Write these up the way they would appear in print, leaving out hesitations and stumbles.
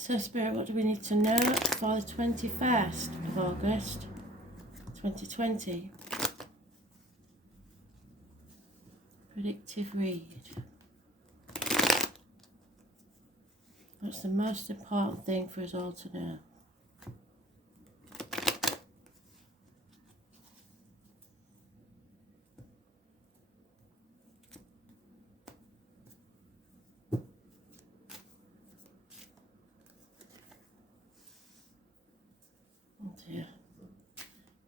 So Spirit, what do we need to know for the 21st of August 2020? Predictive read. What's the most important thing for us all to know? Oh dear.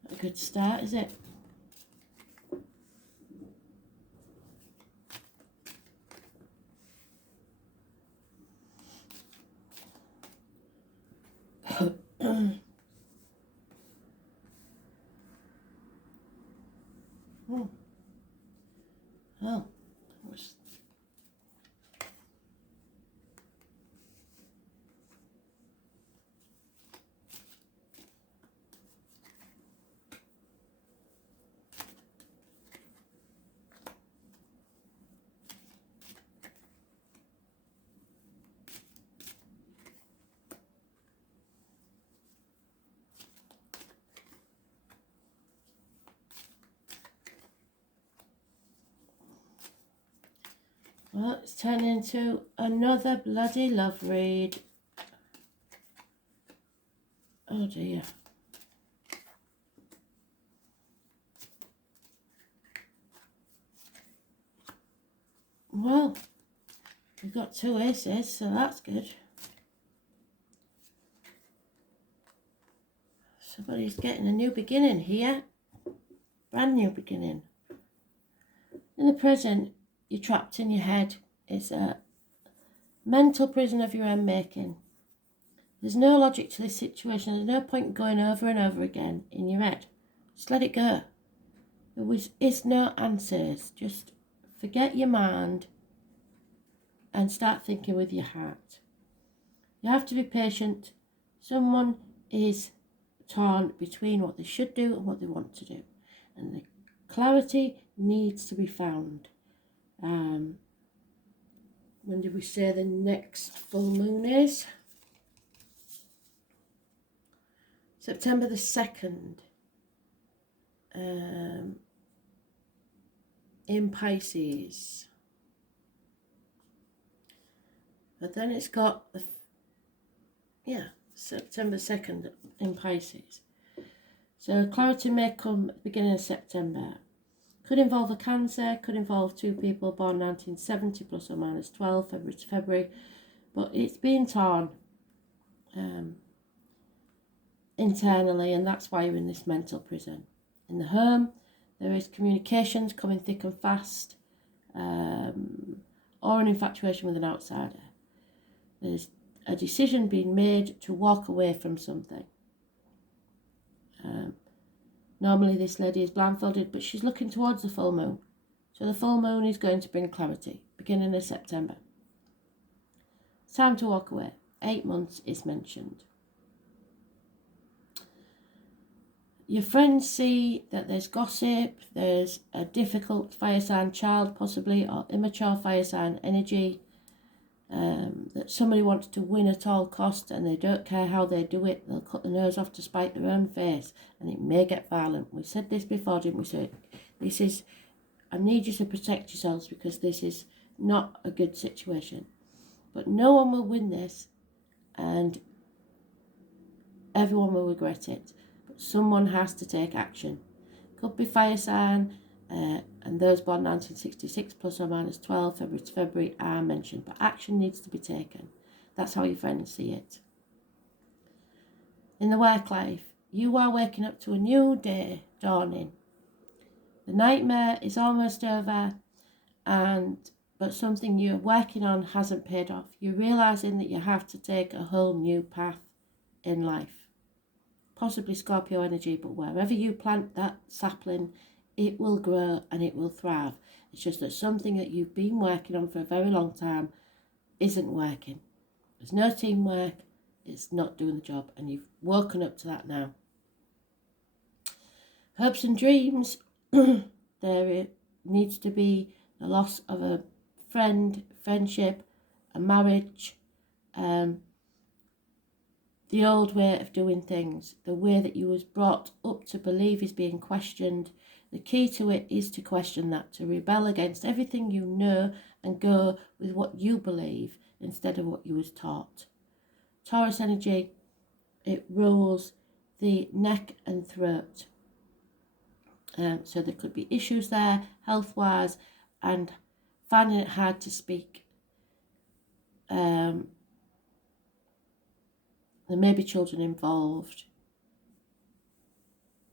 Not a good start, is it? Oh. Oh. Well, it's turning into another bloody love read. Oh dear. Well, we've got two aces, so that's good. Somebody's getting a new beginning here. Brand new beginning. In the present, you're trapped in your head. It's a mental prison of your own making. There's no logic to this situation. There's no point going over and over again in your head. Just let it go. There is no answers. Just forget your mind and start thinking with your heart. You have to be patient. Someone is torn between what they should do and what they want to do. And the clarity needs to be found. When did we say the next full moon is? September the 2nd. In Pisces. But then it's got September 2nd in Pisces. So clarity may come at the beginning of September. Could involve a Cancer, could involve two people born 1970 plus or minus 12, February to February. But it's being torn internally, and that's why you're in this mental prison. In the home, there is communications coming thick and fast, or an infatuation with an outsider. There's a decision being made to walk away from something. Normally this lady is blindfolded, but she's looking towards the full moon. So the full moon is going to bring clarity, beginning of September. It's time to walk away. 8 months is mentioned. Your friends see that there's gossip, there's a difficult fire sign child possibly, or immature fire sign energy, that somebody wants to win at all costs and they don't care how they do it. They'll cut the nose off to spite their own face, and it may get violent. We said this before, didn't we? So I need you to protect yourselves because this is not a good situation. But no one will win this and everyone will regret it. But someone has to take action. Could be fire sign, and those born 1966 plus or minus 12, February to February are mentioned. But action needs to be taken. That's how your friends see it. In the work life, you are waking up to a new day dawning. The nightmare is almost over, but something you're working on hasn't paid off. You're realising that you have to take a whole new path in life. Possibly Scorpio energy, but wherever you plant that sapling, it will grow and it will thrive. It's just that something that you've been working on for a very long time isn't working. There's no teamwork, it's not doing the job, and you've woken up to that now. Hopes and dreams, there needs to be the loss of a friendship, a marriage, the old way of doing things, the way that you was brought up to believe is being questioned. The key to it is to question that, to rebel against everything you know and go with what you believe instead of what you was taught. Taurus energy, it rules the neck and throat. So there could be issues there, health-wise, and finding it hard to speak. There may be children involved.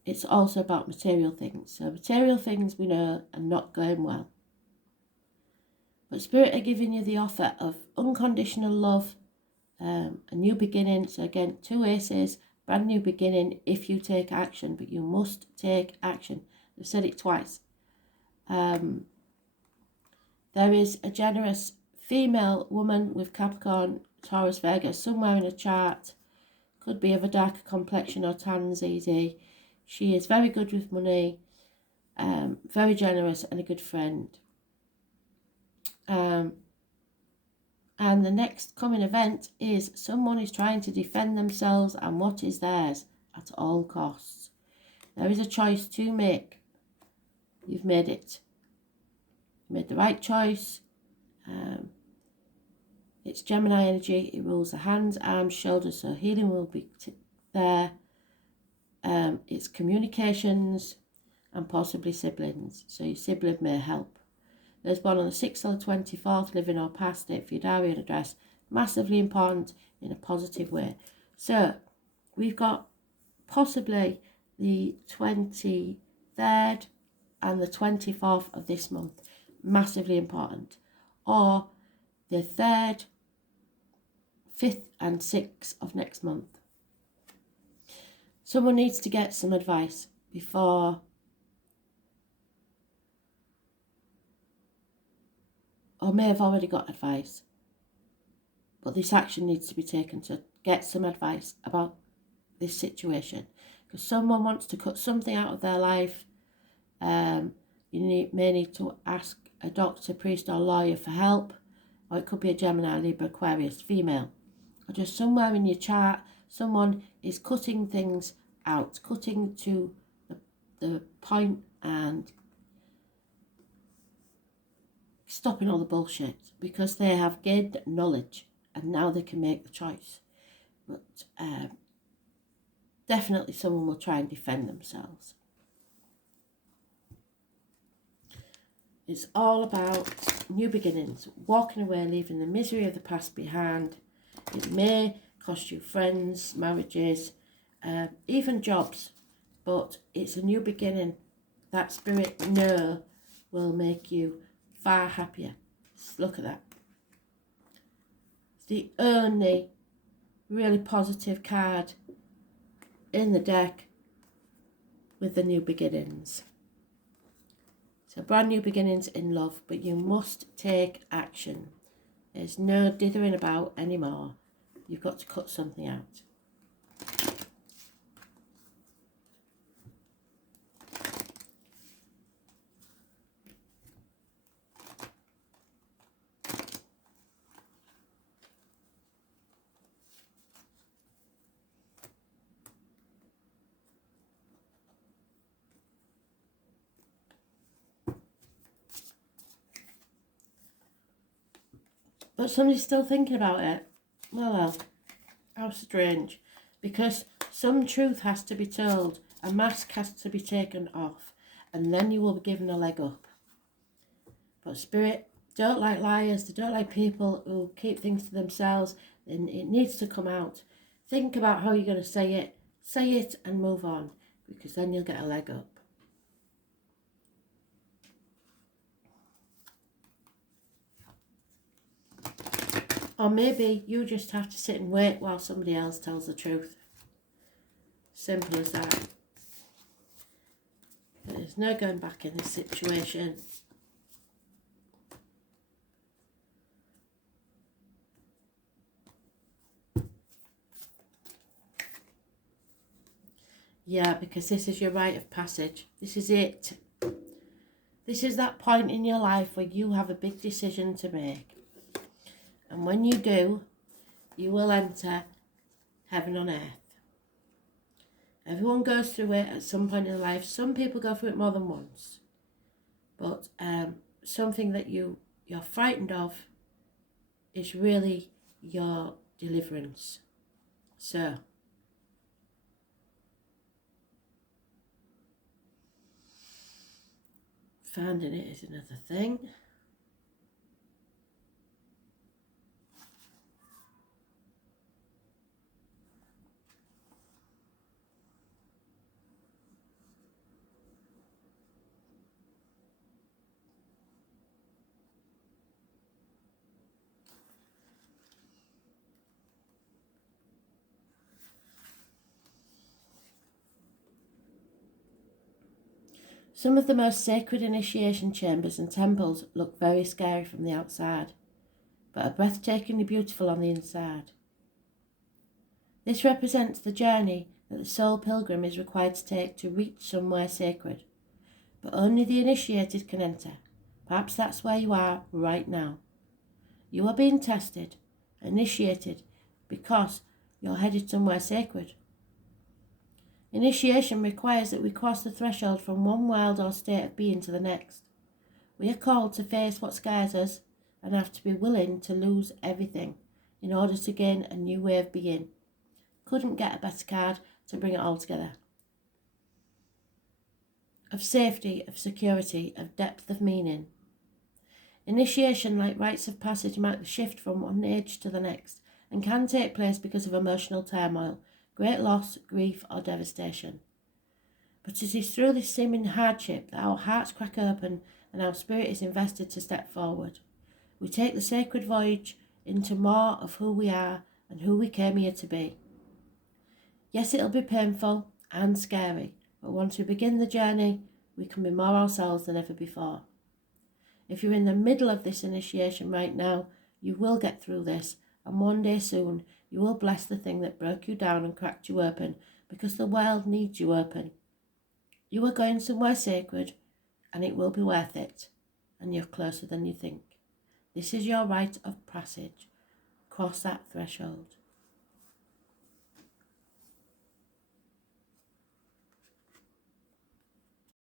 It's also about material things. So material things we know are not going well. But Spirit are giving you the offer of unconditional love, a new beginning. So again, 2 aces, brand new beginning if you take action, but you must take action. I've said it twice. There is a generous female woman with Capricorn, Taurus, Vega somewhere in a chart. Could be of a darker complexion or tan, easy. She is very good with money, very generous and a good friend. And the next coming event is someone is trying to defend themselves and what is theirs at all costs. There is a choice to make. You've made it. You made the right choice. It's Gemini energy. It rules the hands, arms, shoulders, so healing will be there. It's communications and possibly siblings. So your sibling may help. There's one on the 6th or the 24th, living or past date for your diary and address. Massively important in a positive way. So we've got possibly the 23rd and the 24th of this month. Massively important. Or the 3rd, 5th and 6th of next month. Someone needs to get some advice before, or may have already got advice, but this action needs to be taken to get some advice about this situation, because someone wants to cut something out of their life. You may need to ask a doctor, priest or lawyer for help, or it could be a Gemini, Libra, Aquarius, female, or just somewhere in your chart someone is cutting things out, cutting to the point and stopping all the bullshit, because they have gained knowledge and now they can make the choice. But definitely someone will try and defend themselves. It's all about new beginnings, walking away, leaving the misery of the past behind. It may cost you friends, marriages, even jobs, but it's a new beginning. That Spirit know will make you far happier. Just look at that. It's the only really positive card in the deck with the new beginnings. So brand new beginnings in love, but you must take action. There's no dithering about anymore. You've got to cut something out. But somebody's still thinking about it. Well, how strange. Because some truth has to be told. A mask has to be taken off. And then you will be given a leg up. But Spirit don't like liars. They don't like people who keep things to themselves. And it needs to come out. Think about how you're going to say it. Say it and move on. Because then you'll get a leg up. Or maybe you just have to sit and wait while somebody else tells the truth. Simple as that. There's no going back in this situation. Yeah, because this is your rite of passage. This is it. This is that point in your life where you have a big decision to make. And when you do, you will enter heaven on earth. Everyone goes through it at some point in their life. Some people go through it more than once. But something that you're frightened of is really your deliverance. So, finding it is another thing. Some of the most sacred initiation chambers and temples look very scary from the outside, but are breathtakingly beautiful on the inside. This represents the journey that the soul pilgrim is required to take to reach somewhere sacred, but only the initiated can enter. Perhaps that's where you are right now. You are being tested, initiated, because you're headed somewhere sacred. Initiation requires that we cross the threshold from one world or state of being to the next. We are called to face what scares us and have to be willing to lose everything in order to gain a new way of being. Couldn't get a better card to bring it all together. Of safety, of security, of depth of meaning. Initiation, like rites of passage, mark the shift from one age to the next and can take place because of emotional turmoil, great loss, grief or devastation. But it is through this seeming hardship that our hearts crack open and our spirit is invested to step forward. We take the sacred voyage into more of who we are and who we came here to be. Yes, it'll be painful and scary, but once we begin the journey, we can be more ourselves than ever before. If you're in the middle of this initiation right now, you will get through this, and one day soon, you will bless the thing that broke you down and cracked you open, because the world needs you open. You are going somewhere sacred, and it will be worth it, and you're closer than you think. This is your rite of passage. Cross that threshold.